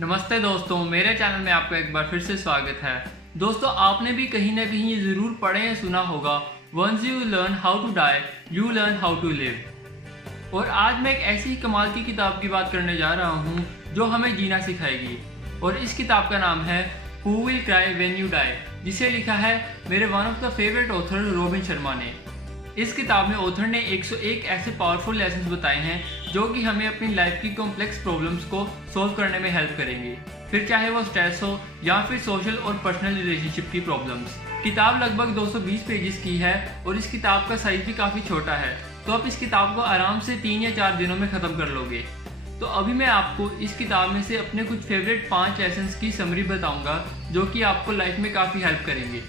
नमस्ते दोस्तों, मेरे चैनल में आपका एक बार फिर से स्वागत है। दोस्तों, आपने भी कहीं ना कहीं ये ज़रूर पढ़े या सुना होगा, once you learn how to die you learn how to live. और आज मैं एक ऐसी कमाल की किताब की बात करने जा रहा हूँ जो हमें जीना सिखाएगी। और इस किताब का नाम है who will cry when you die, जिसे लिखा है मेरे one of the favourite author Robin Sharma ने। इस किताब में ऑथर ने 101 ऐसे पावरफुल लेसन्स बताए हैं जो कि हमें अपनी लाइफ की कॉम्प्लेक्स प्रॉब्लम्स को सॉल्व करने में हेल्प करेंगे, फिर चाहे वो स्ट्रेस हो या फिर सोशल और पर्सनल रिलेशनशिप की प्रॉब्लम्स। किताब लगभग 220 पेजेस की है और इस किताब का साइज भी काफ़ी छोटा है, तो आप इस किताब को आराम से 3 या 4 दिनों में ख़त्म कर लोगे। तो अभी मैं आपको इस किताब में से अपने कुछ फेवरेट 5 लेसन्स की समरी बताऊंगा जो कि आपको लाइफ में काफ़ी हेल्प करेंगे।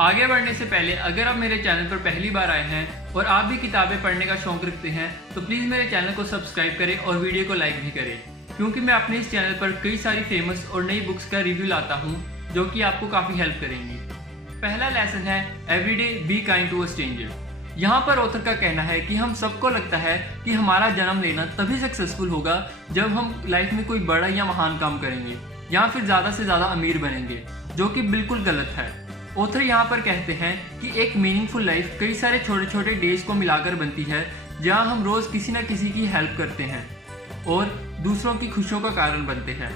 आगे बढ़ने से पहले अगर आप मेरे चैनल पर पहली बार आए हैं और आप भी किताबें पढ़ने का शौक रखते हैं तो प्लीज़ मेरे चैनल को सब्सक्राइब करें और वीडियो को लाइक भी करें, क्योंकि मैं अपने इस चैनल पर कई सारी फेमस और नई बुक्स का रिव्यू लाता हूँ जो कि आपको काफ़ी हेल्प करेंगी। पहला लेसन है everyday be kind to a stranger. यहाँ पर ऑथर का कहना है कि हम सबको लगता है कि हमारा जन्म लेना तभी सक्सेसफुल होगा जब हम लाइफ में कोई बड़ा या महान काम करेंगे या फिर ज़्यादा से ज़्यादा अमीर बनेंगे, जो कि बिल्कुल गलत है। ऑथर यहाँ पर कहते हैं कि एक मीनिंगफुल लाइफ कई सारे छोटे छोटे डेज को मिलाकर बनती है, जहाँ हम रोज़ किसी न किसी की हेल्प करते हैं और दूसरों की खुशियों का कारण बनते हैं।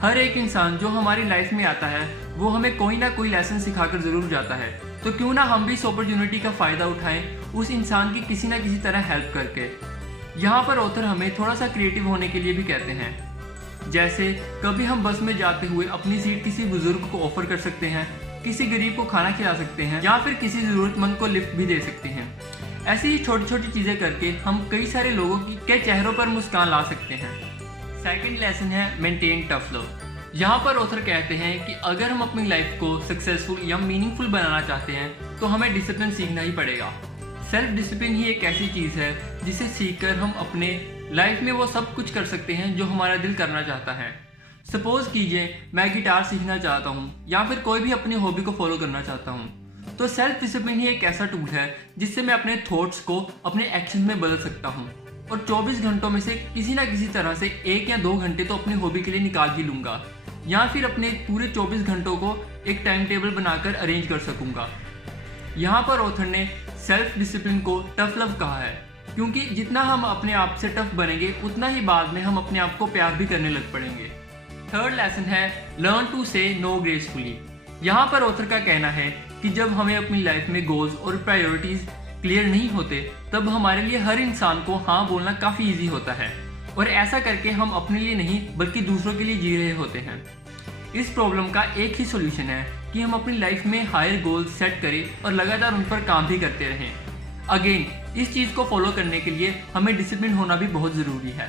हर एक इंसान जो हमारी लाइफ में आता है वो हमें कोई ना कोई लेसन सिखाकर ज़रूर जाता है, तो क्यों ना हम भी इस अपॉर्चुनिटी का फ़ायदा उठाएं उस इंसान की किसी न किसी तरह हेल्प करके। यहाँ पर ऑथर हमें थोड़ा सा क्रिएटिव होने के लिए भी कहते हैं, जैसे कभी हम बस में जाते हुए अपनी सीट किसी बुजुर्ग को ऑफर कर सकते हैं, किसी गरीब को खाना खिला सकते हैं या फिर किसी ज़रूरतमंद को लिफ्ट भी दे सकते हैं। ऐसी ही छोटी छोटी चीज़ें करके हम कई सारे लोगों के चेहरों पर मुस्कान ला सकते हैं। सेकंड लेसन है मेंटेन टफ लव। यहाँ पर ऑथर कहते हैं कि अगर हम अपनी लाइफ को सक्सेसफुल या मीनिंगफुल बनाना चाहते हैं तो हमें डिसिप्लिन सीखना ही पड़ेगा। सेल्फ डिसिप्लिन ही एक ऐसी चीज़ है जिसे सीखकर हम अपने लाइफ में वो सब कुछ कर सकते हैं जो हमारा दिल करना चाहता है। सपोज कीजिए मैं गिटार सीखना चाहता हूँ या फिर कोई भी अपनी हॉबी को फॉलो करना चाहता हूँ, तो सेल्फ डिसिप्लिन ही एक ऐसा टूल है जिससे मैं अपने थॉट्स को अपने एक्शन में बदल सकता हूँ और 24 घंटों में से किसी ना किसी तरह से 1 या 2 घंटे तो अपनी हॉबी के लिए निकाल ही लूँगा, या फिर अपने पूरे 24 घंटों को एक टाइम टेबल बनाकर अरेंज कर सकूँगा। यहाँ पर ऑथर ने सेल्फ डिसिप्लिन को टफ लव कहा है, क्योंकि जितना हम अपने आप से टफ बनेंगे उतना ही बाद में हम अपने आप को प्यार भी करने लग पड़ेंगे। थर्ड लेसन है लर्न टू से नो ग्रेसफुली। यहाँ पर ऑथर का कहना है कि जब हमें अपनी लाइफ में गोल्स और प्रायोरिटीज क्लियर नहीं होते तब हमारे लिए हर इंसान को हाँ बोलना काफ़ी इजी होता है, और ऐसा करके हम अपने लिए नहीं बल्कि दूसरों के लिए जी रहे होते हैं। इस प्रॉब्लम का एक ही सोल्यूशन है कि हम अपनी लाइफ में हायर गोल्स सेट करें और लगातार उन पर काम भी करते रहें। अगेन, इस चीज़ को फॉलो करने के लिए हमें डिसिप्लिन होना भी बहुत ज़रूरी है।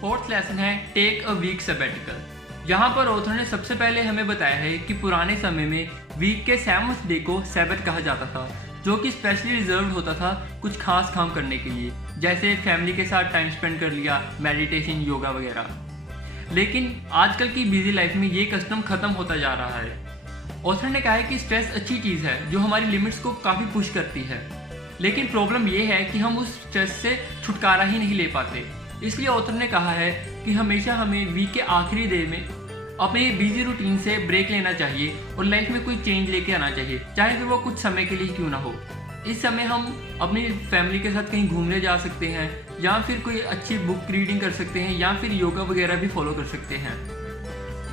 फोर्थ लेसन है टेक अ वीक सबैटिकल। यहाँ पर ऑथर ने सबसे पहले हमें बताया है कि पुराने समय में वीक के 7th डे को सैबत कहा जाता था, जो कि स्पेशली रिजर्व होता था कुछ खास काम करने के लिए, जैसे फैमिली के साथ टाइम स्पेंड कर लिया, मेडिटेशन, योगा वगैरह। लेकिन आजकल की बिजी लाइफ में ये कस्टम ख़त्म होता जा रहा है। ऑथर ने कहा है कि स्ट्रेस अच्छी चीज़ है जो हमारी लिमिट्स को काफ़ी पुश करती है, लेकिन प्रॉब्लम ये है कि हम उस स्ट्रेस से छुटकारा ही नहीं ले पाते। इसलिए ऑथर ने कहा है कि हमेशा हमें वीक के आखिरी डे में अपने बिजी रूटीन से ब्रेक लेना चाहिए और लाइफ में कोई चेंज लेके आना चाहिए, चाहे फिर वो कुछ समय के लिए क्यों ना हो। इस समय हम अपनी फैमिली के साथ कहीं घूमने जा सकते हैं या फिर कोई अच्छी बुक रीडिंग कर सकते हैं या फिर योगा वगैरह भी फॉलो कर सकते हैं,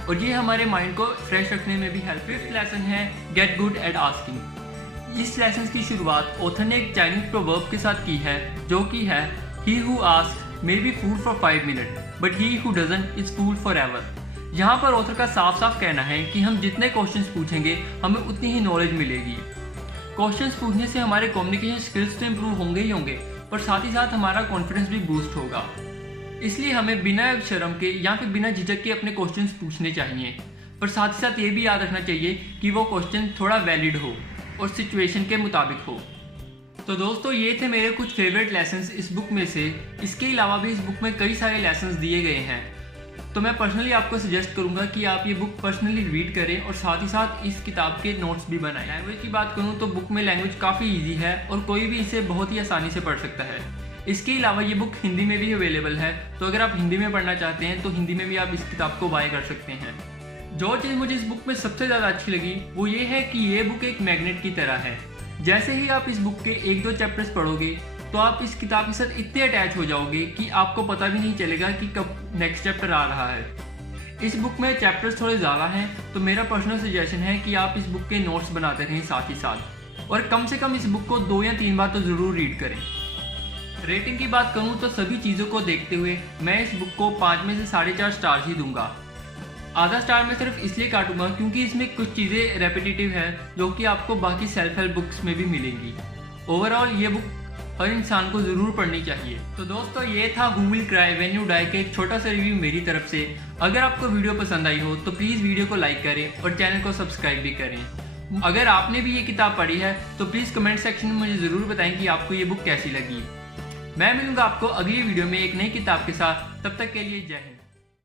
और ये हमारे माइंड को फ्रेश रखने में भी हेल्प। फिफ्थ लेसन है गेट गुड एट आस्किंग। इस लेसन की शुरुआत ऑथर ने एक चाइनीज प्रोवर्ब के साथ की है, जो कि है he who asks may be food for 5 minute but he who doesn't is food for ever. यहाँ पर ऑथर का साफ साफ कहना है कि हम जितने क्वेश्चंस पूछेंगे हमें उतनी ही नॉलेज मिलेगी। क्वेश्चंस पूछने से हमारे कम्युनिकेशन स्किल्स तो इम्प्रूव होंगे ही होंगे, पर साथ ही साथ हमारा कॉन्फिडेंस भी बूस्ट होगा। इसलिए हमें बिना शर्म के या फिर बिना झिझक के अपने क्वेश्चंस पूछने चाहिए, पर साथ ही साथ ये भी याद रखना चाहिए कि वो क्वेश्चन थोड़ा वैलिड हो और सिचुएशन के मुताबिक हो। तो दोस्तों, ये थे मेरे कुछ फेवरेट लेसन्स इस बुक में से। इसके अलावा भी इस बुक में कई सारे लेसन्स दिए गए हैं, तो मैं पर्सनली आपको सजेस्ट करूंगा कि आप ये बुक पर्सनली रीड करें और साथ ही साथ इस किताब के नोट्स भी बनाएं। लैंग्वेज की बात करूं तो बुक में लैंग्वेज काफ़ी इजी है और कोई भी इसे बहुत ही आसानी से पढ़ सकता है। इसके अलावा ये बुक हिंदी में भी अवेलेबल है, तो अगर आप हिंदी में पढ़ना चाहते हैं तो हिंदी में भी आप इस किताब को बाय कर सकते हैं। जो चीज़ मुझे इस बुक में सबसे ज़्यादा अच्छी लगी वो ये है कि ये बुक एक मैग्नेट की तरह है। जैसे ही आप इस बुक के 1-2 चैप्टर्स पढ़ोगे तो आप इस किताब के साथ इतने अटैच हो जाओगे कि आपको पता भी नहीं चलेगा कि कब नेक्स्ट चैप्टर आ रहा है। इस बुक में चैप्टर्स थोड़े ज़्यादा हैं, तो मेरा पर्सनल सजेशन है कि आप इस बुक के नोट्स बनाते रहें साथ ही साथ, और कम से कम इस बुक को 2 या 3 बार तो ज़रूर रीड करें। रेटिंग की बात करूँ तो सभी चीज़ों को देखते हुए मैं इस बुक को 5 में से 4.5 स्टार ही दूंगा। आधा स्टार मैं सिर्फ इसलिए काटूंगा क्योंकि इसमें कुछ चीज़ें रेपिटेटिव है जो कि आपको बाकी सेल्फ हेल्प बुक्स में भी मिलेंगी। ओवरऑल ये बुक हर इंसान को ज़रूर पढ़नी चाहिए। तो दोस्तों ये था who will cry when you die का एक छोटा सा रिव्यू मेरी तरफ से। अगर आपको वीडियो पसंद आई हो तो प्लीज़ वीडियो को लाइक करें और चैनल को सब्सक्राइब भी करें। अगर आपने भी ये किताब पढ़ी है तो प्लीज़ कमेंट सेक्शन में मुझे ज़रूर बताएं कि आपको ये बुक कैसी लगी। मैं मिलूंगा आपको अगली वीडियो में एक नई किताब के साथ। तब तक के लिए जय हिंद।